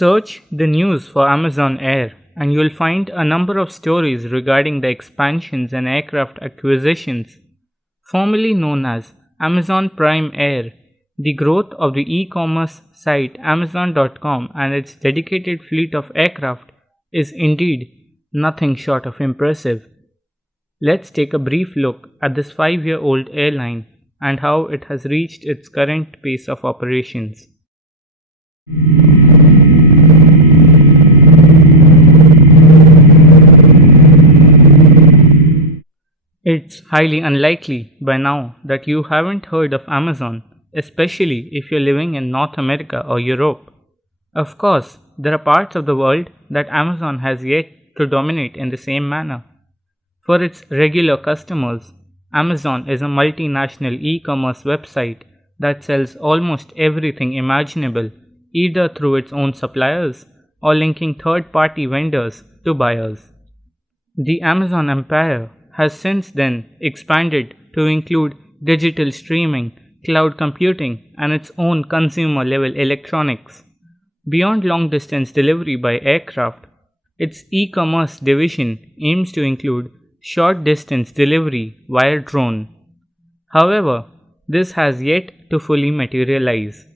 Search the news for Amazon Air and you'll find a number of stories regarding the expansions and aircraft acquisitions. Formerly known as Amazon Prime Air, the growth of the e-commerce site Amazon.com and its dedicated fleet of aircraft is indeed nothing short of impressive. Let's take a brief look at this 5-year-old airline and how it has reached its current pace of operations. It's highly unlikely by now that you haven't heard of Amazon, especially if you're living in North America or Europe. Of course, there are parts of the world that Amazon has yet to dominate in the same manner. For its regular customers, Amazon is a multinational e-commerce website that sells almost everything imaginable, either through its own suppliers or linking third-party vendors to buyers. The Amazon empire has since then expanded to include digital streaming, cloud computing, and its own consumer-level electronics. Beyond long-distance delivery by aircraft, its e-commerce division aims to include short-distance delivery via drone. However, this has yet to fully materialize.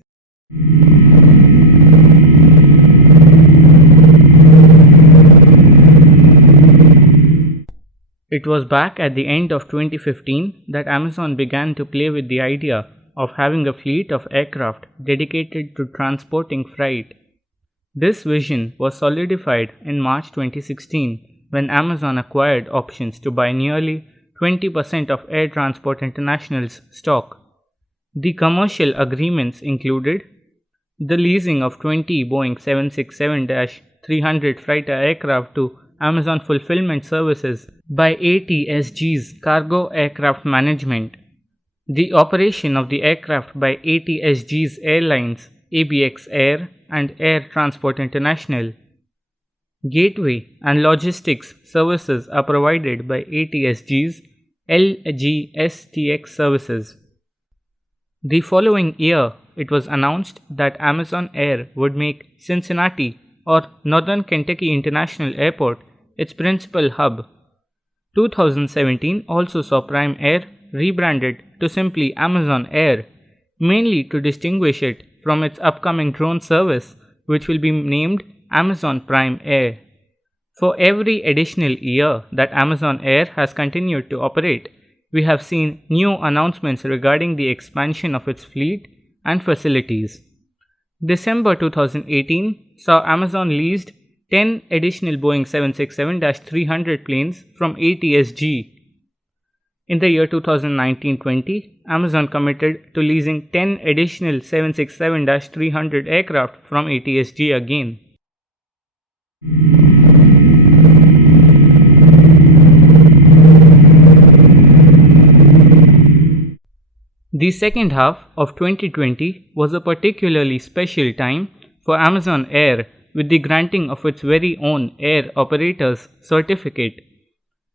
It was back at the end of 2015 that Amazon began to play with the idea of having a fleet of aircraft dedicated to transporting freight. This vision was solidified in March 2016 when Amazon acquired options to buy nearly 20% of Air Transport International's stock. The commercial agreements included the leasing of 20 Boeing 767-300 freighter aircraft to Amazon Fulfillment Services by ATSG's Cargo Aircraft Management, the operation of the aircraft by ATSG's airlines ABX Air and Air Transport International. Gateway and logistics services are provided by ATSG's LGSTX services. The following year, it was announced that Amazon Air would make Cincinnati or Northern Kentucky International Airport its principal hub. 2017 also saw Prime Air rebranded to simply Amazon Air, mainly to distinguish it from its upcoming drone service, which will be named Amazon Prime Air. For every additional year that Amazon Air has continued to operate, we have seen new announcements regarding the expansion of its fleet and facilities. December 2018 saw Amazon leased 10 additional Boeing 767-300 planes from ATSG. In the year 2019-20, Amazon committed to leasing 10 additional 767-300 aircraft from ATSG again. The second half of 2020 was a particularly special time for Amazon Air with the granting of its very own Air Operators Certificate.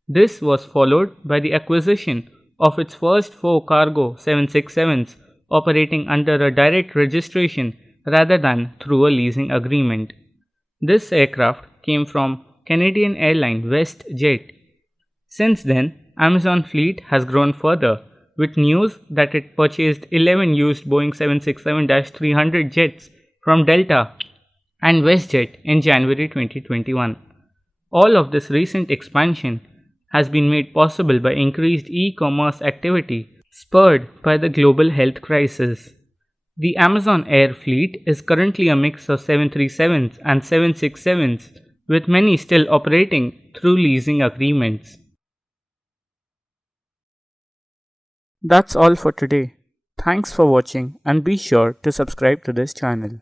This was followed by the acquisition of its first 4 cargo 767s operating under a direct registration rather than through a leasing agreement. This aircraft came from Canadian airline WestJet. Since then, Amazon fleet has grown further, with news that it purchased 11 used Boeing 767-300 jets from Delta and WestJet in January 2021. All of this recent expansion has been made possible by increased e-commerce activity spurred by the global health crisis. The Amazon Air fleet is currently a mix of 737s and 767s, with many still operating through leasing agreements. That's all for today. Thanks for watching and be sure to subscribe to this channel.